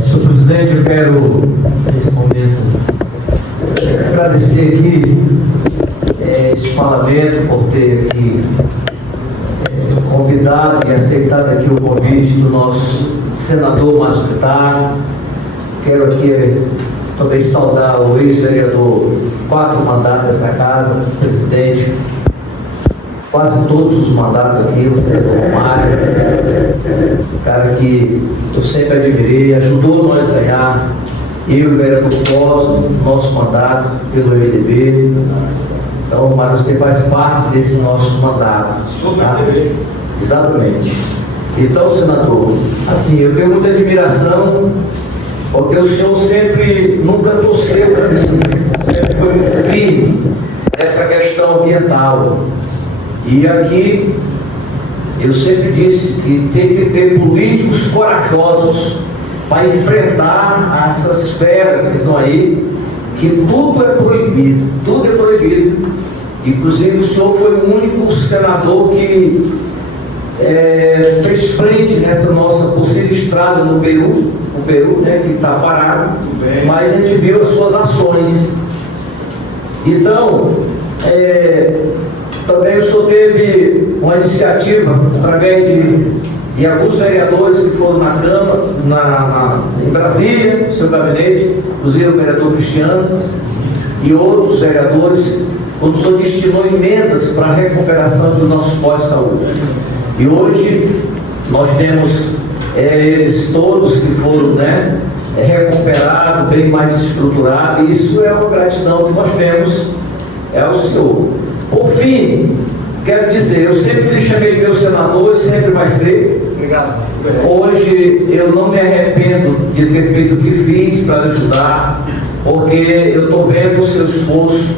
Senhor presidente, eu quero, nesse momento, agradecer aqui esse parlamento por ter aqui convidado e aceitado aqui o convite do nosso senador Márcio Pittard. Quero aqui também saudar o ex-vereador, 4 mandatos dessa casa, presidente, quase todos os mandatos aqui, o vereador Mário, o cara que eu sempre admirei, ajudou nós a ganhar, eu e o vereador Cosmo, nosso mandato pelo MDB. Então, Mário, você faz parte desse nosso mandato. Tá? Exatamente. Então, senador, assim, eu tenho muita admiração, porque o senhor sempre, nunca torceu para mim, sempre foi muito firme nessa questão ambiental. E aqui, eu sempre disse que tem que ter políticos corajosos para enfrentar essas feras que estão aí, que tudo é proibido, tudo é proibido. Inclusive, o senhor foi o único senador que fez frente nessa nossa possível estrada no Peru, né, que está parado, mas a gente viu as suas ações. Então, também o senhor teve uma iniciativa através de alguns vereadores que foram na Câmara, em Brasília, no seu gabinete, inclusive o vereador Cristiano e outros vereadores, quando o senhor destinou emendas para a recuperação do nosso pós-saúde. E hoje nós temos eles todos que foram recuperados, bem mais estruturados, e isso é uma gratidão que nós temos ao senhor. Por fim, quero dizer, eu sempre lhe chamei de meu senador e sempre vai ser. Obrigado. Hoje eu não me arrependo de ter feito o que fiz para ajudar, porque eu estou vendo o seu esforço,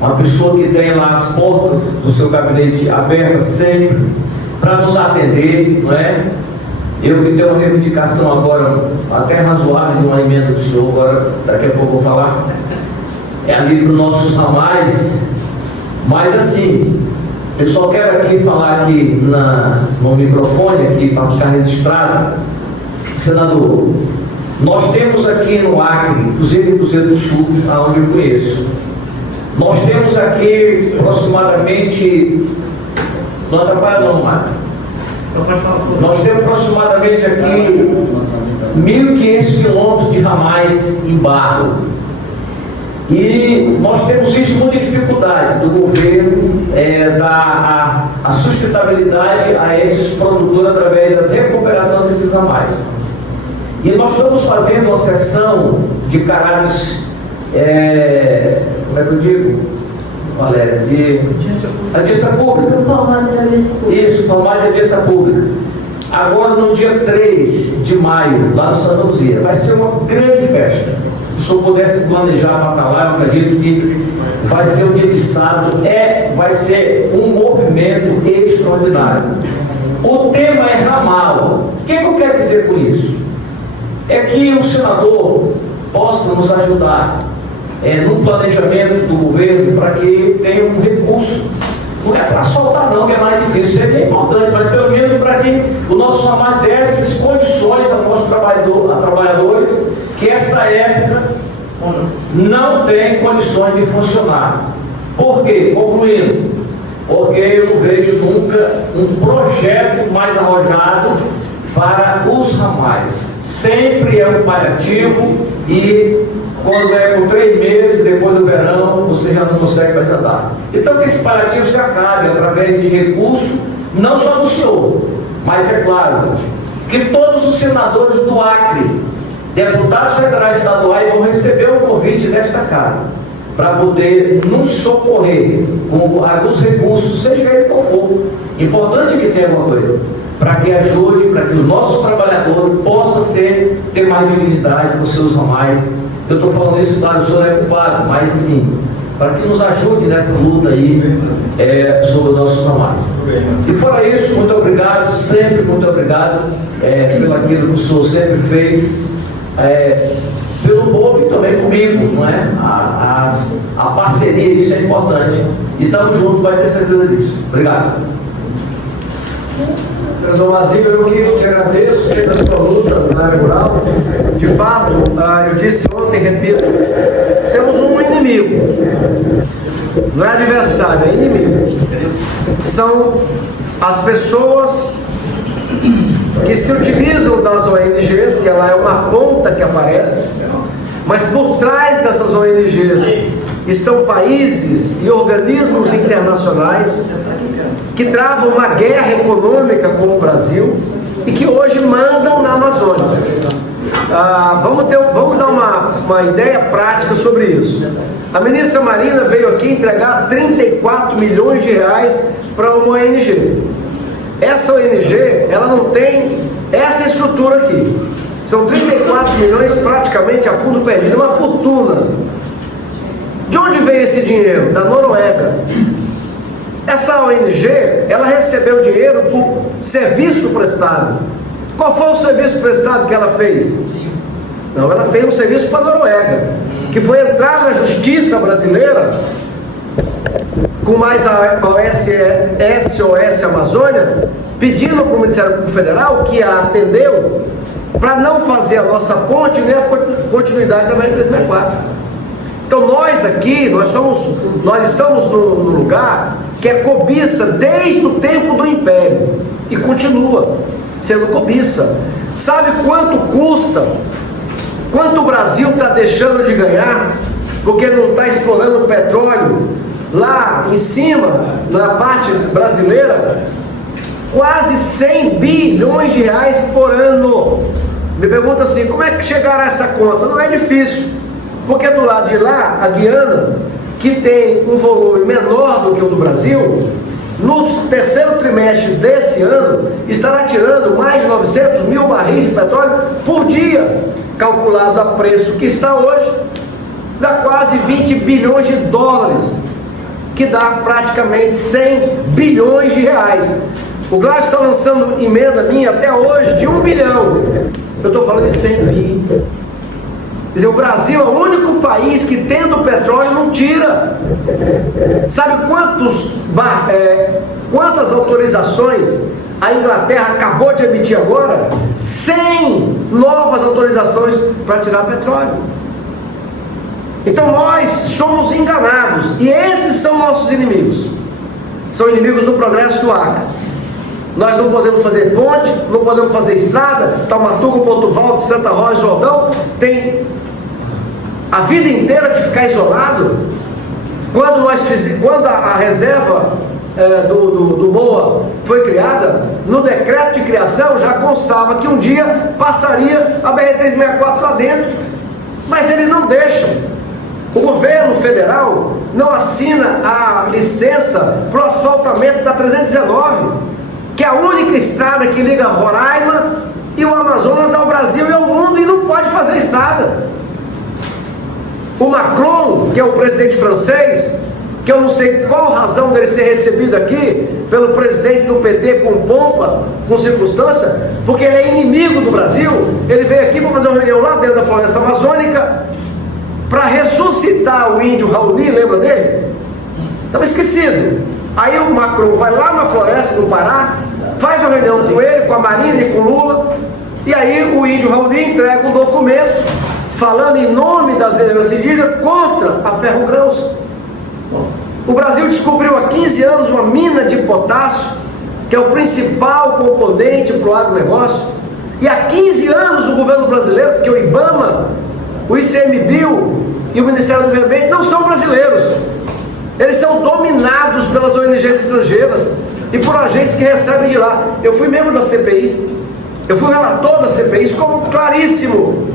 uma pessoa que tem lá as portas do seu gabinete abertas sempre para nos atender, não é? Eu que tenho uma reivindicação agora, até razoável, de uma emenda do senhor, agora daqui a pouco eu vou falar, é ali para os nossos ramais. Mas assim, eu só quero aqui falar aqui no microfone, aqui para ficar registrado, senador, nós temos aqui no Acre, inclusive no Cruzeiro do Sul, aonde eu conheço, nós temos aqui aproximadamente, não atrapalha não, Marco, nós temos aproximadamente aqui 1.500 quilômetros de ramais em barro. E nós temos visto muita dificuldade do governo dar a sustentabilidade a esses produtores através da recuperação desses ramais. E nós estamos fazendo uma sessão de caráter, como é que eu digo, Valéria? De audiência pública. Formato de audiência pública. Isso, formato de audiência pública. Agora, no dia 3 de maio, lá no Santa Luzia, vai ser uma grande festa. Se eu pudesse planejar para estar lá, eu acredito que vai ser um dia de sábado, vai ser um movimento extraordinário. O tema é ramal. O que eu quero dizer com isso? É que o senador possa nos ajudar no planejamento do governo para que tenha um recurso. Não é para soltar não, que é mais difícil, seria importante, mas pelo menos para que o nosso ramal desse essas condições aos nossos trabalhadores, que essa época não tem condições de funcionar. Por quê? Concluindo, porque eu não vejo nunca um projeto mais arrojado para os ramais. Sempre é um paliativo e quando é por 3 meses, depois do verão, você já não consegue mais andar. Então que esse paliativo se acabe através de recurso, não só do senhor, mas é claro, que todos os senadores do Acre, deputados federais estaduais, vão receber um convite desta casa para poder nos socorrer com alguns recursos, seja ele qual for. Importante que tenha alguma coisa, para que ajude, para que os nossos trabalhadores possam ter mais dignidade com seus ramais. Eu estou falando isso, claro, o senhor é culpado, mas assim, para que nos ajude nessa luta aí sobre os nossos ramais. E fora isso, muito obrigado, sempre muito obrigado pelo aquilo que o senhor sempre fez, pelo povo e também comigo, não é? A parceria, isso é importante. E estamos juntos, vai ter certeza disso. Obrigado. Dom Mazinho, eu que te agradeço, sei da sua luta na área rural. De fato, eu disse ontem, repito, temos um inimigo. Não é adversário, é inimigo. São as pessoas que se utilizam das ONGs, que ela é uma ponta que aparece, mas por trás dessas ONGs estão países e organismos internacionais que travam uma guerra econômica com o Brasil e que hoje mandam na Amazônia. Vamos dar uma ideia prática sobre isso. A ministra Marina veio aqui entregar 34 milhões de reais para uma ONG. Essa ONG, ela não tem essa estrutura aqui. São 34 milhões praticamente a fundo perdido, uma fortuna. De onde veio esse dinheiro? Da Noruega. Essa ONG, ela recebeu dinheiro por serviço prestado. Qual foi o serviço prestado que ela fez? Não, ela fez um serviço para a Noruega, que foi entrar na justiça brasileira com mais a SOS Amazônia, pedindo para o Ministério Público Federal, que a atendeu, para não fazer a nossa ponte nem a continuidade da BR-364. Então nós aqui, nós estamos num lugar que é cobiça desde o tempo do Império e continua sendo cobiça. Sabe quanto custa? Quanto o Brasil está deixando de ganhar porque não está explorando petróleo lá em cima, na parte brasileira? Quase 100 bilhões de reais por ano. Me pergunta assim, como é que chegará essa conta? Não é difícil, porque do lado de lá, a Guiana, que tem um volume menor do que o do Brasil, no terceiro trimestre desse ano, estará tirando mais de 900 mil barris de petróleo por dia, calculado a preço que está hoje, dá quase 20 bilhões de dólares, que dá praticamente 100 bilhões de reais. O Gladys está lançando emenda minha até hoje de 1 bilhão. Eu estou falando de 100 bi. Quer dizer, o Brasil é o único país que, tendo petróleo, não tira. Sabe quantas autorizações a Inglaterra acabou de emitir agora? 100 novas autorizações para tirar petróleo. Então nós somos enganados, e esses são nossos inimigos. São inimigos do progresso do agro. Nós não podemos fazer ponte, não podemos fazer estrada. Taumatuga, Porto Valdo, Santa Rosa, Jordão tem a vida inteira de ficar isolado. Quando a reserva do MOA foi criada, no decreto de criação já constava que um dia passaria a BR-364 lá dentro, mas eles não deixam. O governo federal não assina a licença para o asfaltamento da 319, que é a única estrada que liga Roraima e o Amazonas ao Brasil e ao mundo, e não pode fazer estrada. O Macron, que é o presidente francês, que eu não sei qual razão dele ser recebido aqui pelo presidente do PT com pompa, com circunstância, porque ele é inimigo do Brasil. Ele veio aqui para fazer uma reunião lá dentro da floresta amazônica para ressuscitar o índio Raoni, lembra dele? Estava esquecido. Aí o Macron vai lá na floresta do Pará, faz uma reunião com ele, com a Marina e com o Lula, e aí o índio Raoni entrega um documento falando em nome das lideranças indígenas contra a Ferrogrãos. O Brasil descobriu há 15 anos uma mina de potássio, que é o principal componente para o agronegócio, e há 15 anos o governo brasileiro, porque o IBAMA, o ICMBio e o Ministério do Meio Ambiente não são brasileiros. Eles são dominados pelas ONGs estrangeiras e por agentes que recebem de lá. Eu fui membro da CPI, eu fui relator da CPI, isso ficou claríssimo.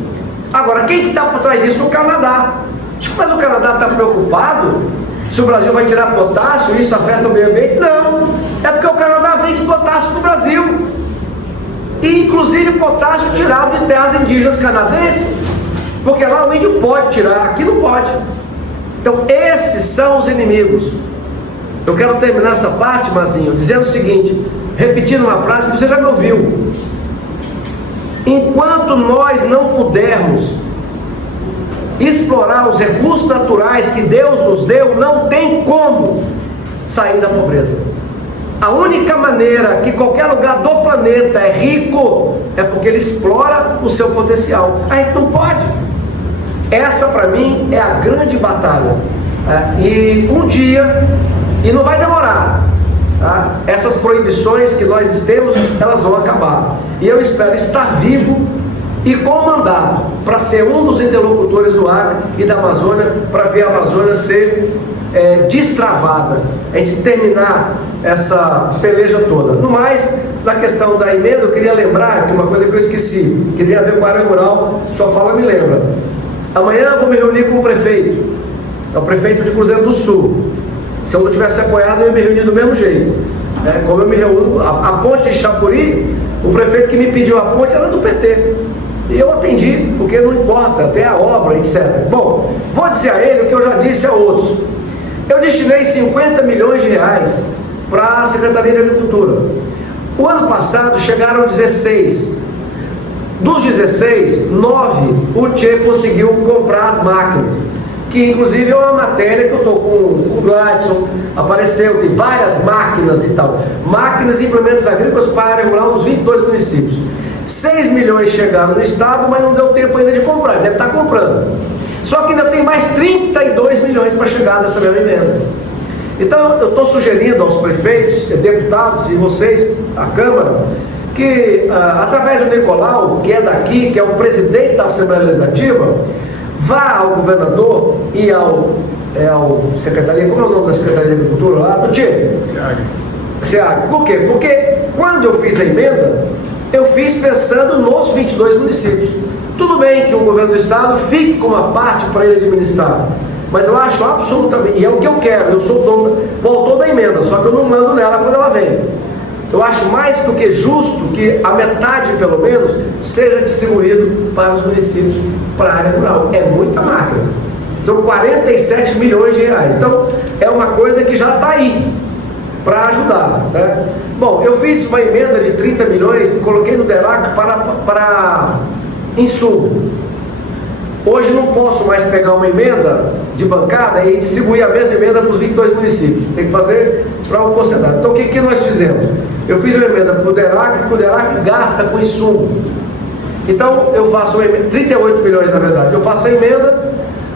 Agora, quem que está por trás disso? O Canadá. Mas o Canadá está preocupado se o Brasil vai tirar potássio e isso afeta o meio ambiente? Não, é porque o Canadá vende potássio para o Brasil, e inclusive potássio tirado de terras indígenas canadenses, porque lá o índio pode tirar, aqui não pode. Então esses são os inimigos. Eu quero terminar essa parte, Mazinho, dizendo o seguinte, repetindo uma frase que você já me ouviu: enquanto nós não pudermos explorar os recursos naturais que Deus nos deu, não tem como sair da pobreza. A única maneira que qualquer lugar do planeta é rico é porque ele explora o seu potencial. A gente não pode. Essa, para mim, é a grande batalha. E um dia, e não vai demorar, tá? Essas proibições que nós temos, elas vão acabar. E eu espero estar vivo e com mandato para ser um dos interlocutores do Acre e da Amazônia, para ver a Amazônia ser destravada, a gente terminar essa peleja toda. No mais, na questão da emenda, eu queria lembrar que uma coisa que eu esqueci, que tem a ver com a área rural, sua fala me lembra. Amanhã eu vou me reunir com o prefeito, é o prefeito de Cruzeiro do Sul. Se eu não tivesse apoiado, eu ia me reunir do mesmo jeito, né? Como eu me reúno, a ponte de Chapuri, o prefeito que me pediu a ponte era do PT. E eu atendi, porque não importa, até a obra, etc. Bom, vou dizer a ele o que eu já disse a outros. Eu destinei 50 milhões de reais para a Secretaria de Agricultura. O ano passado chegaram 16. Dos 16, 9 o Tchê conseguiu comprar as máquinas. Que inclusive é uma matéria que eu estou com o Gladson, apareceu, tem várias máquinas e tal. Máquinas e implementos agrícolas para a área rural dos 22 municípios. 6 milhões chegaram no estado, mas não deu tempo ainda de comprar, deve estar comprando. Só que ainda tem mais 32 milhões para chegar dessa mesma emenda. Então eu estou sugerindo aos prefeitos, deputados e vocês, a Câmara, que através do Nicolau, que é daqui, que é o presidente da Assembleia Legislativa, vá ao governador e ao secretaria, como é o nome da Secretaria de Agricultura lá? Do Tchê? SEAG. Por quê? Porque quando eu fiz a emenda, eu fiz pensando nos 22 municípios. Tudo bem que o governo do estado fique com uma parte para ele administrar, mas eu acho absolutamente, e é o que eu quero, eu sou o autor da emenda, só que eu não mando nela quando ela vem. Eu acho mais do que justo que a metade, pelo menos, seja distribuído para os municípios, para a área rural. É muita máquina. São 47 milhões de reais. Então, é uma coisa que já está aí para ajudar, né? Bom, eu fiz uma emenda de 30 milhões, coloquei no DERAC para insumo. Hoje não posso mais pegar uma emenda de bancada e distribuir a mesma emenda para os 22 municípios. Tem que fazer para um porcentagem. Então o que nós fizemos? Eu fiz uma emenda para o DERAC, que o DERAC gasta com insumo. Então eu faço uma emenda, 38 milhões na verdade. Eu faço a emenda,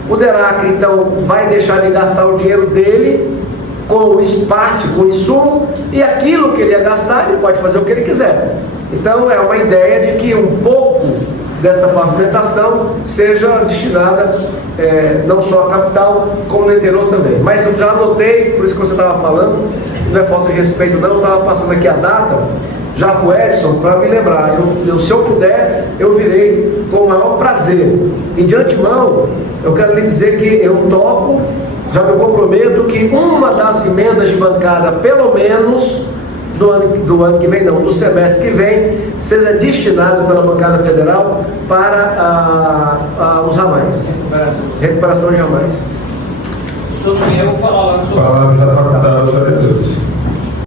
o DERAC então vai deixar de gastar o dinheiro dele com parte, com insumo, e aquilo que ele ia gastar, ele pode fazer o que ele quiser. Então é uma ideia de que um pouco dessa pavimentação seja destinada não só à capital, como no interior também. Mas eu já anotei, por isso que você estava falando, não é falta de respeito não, eu estava passando aqui a data, já com o Edson, para me lembrar. Se eu puder, eu virei com o maior prazer. E de antemão, eu quero lhe dizer que eu topo, já me comprometo que uma das emendas de bancada, pelo menos, do ano que vem, não, do semestre que vem, seja destinado pela bancada federal para os ramais. Recuperação de ramais. Sobre eu vou falar lá sobre. Palavras da faculdade, senhor Deus.